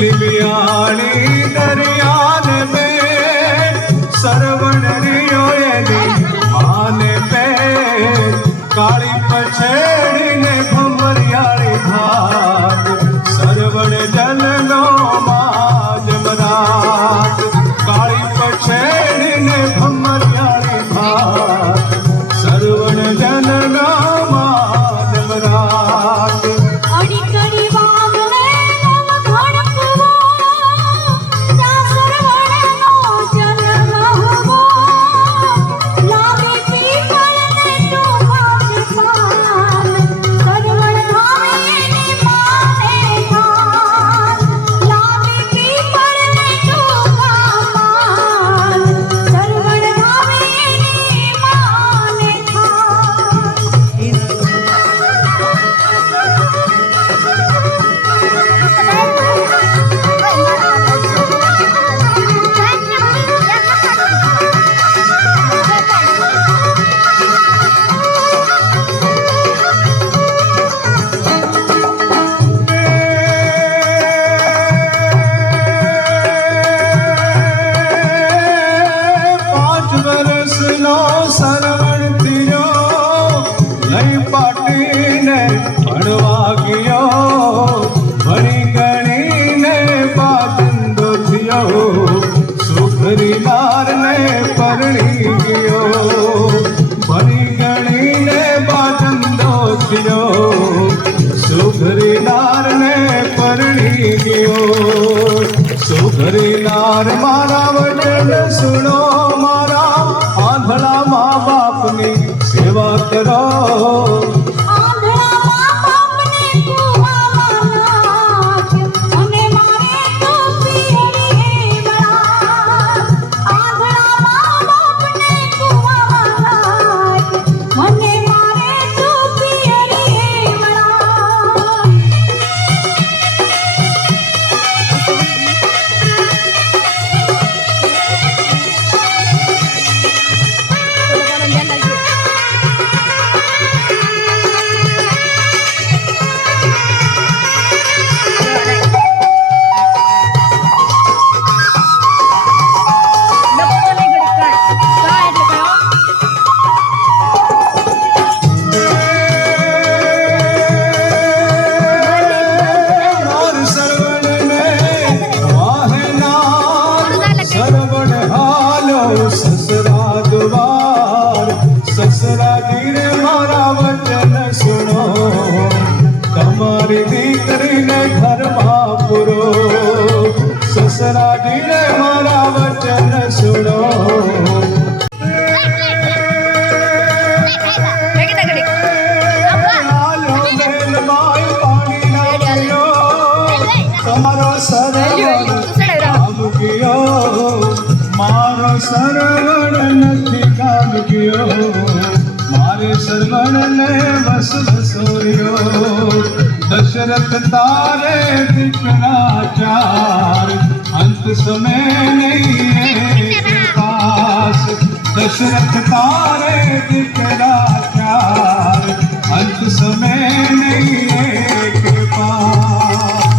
लिबियाणी दरियान में सरवण रियोए माने पे काली पछेड़ी ने भमरियाड़ी घाट सरवण जल नो माज मरात काली पछेड़ी ने भमरियाड़ी घाट सरवण जल नो माज मरात सरवण थियो लई पाटी ने भणवा गयो भणी गणी ने बाजंदो थियो सुखरी नार ने परणी गयो भणी गणी ने बाजंदो थियो सुखरी नार ने परणी गयो सुखरी नार मारा वचन सुनो मारा आंधळा माँ बाप ने सेवा करो ससरा द्वार ससरा धीरे मारा वचन सुनो तमारी दीकरी ने घर में पुरो ससरा धीरे मारा वचन सुनो તમારો સરવણ ગયો મારો સરવણ નથી કામ ગયો મારે સરવણ ને વસ વસોયો દશરથ તારે દીકરા ચાર અંત સમય નહીં પાસ દશરથ તારે દીકરા ચાર અંત સમય નહીં પાસ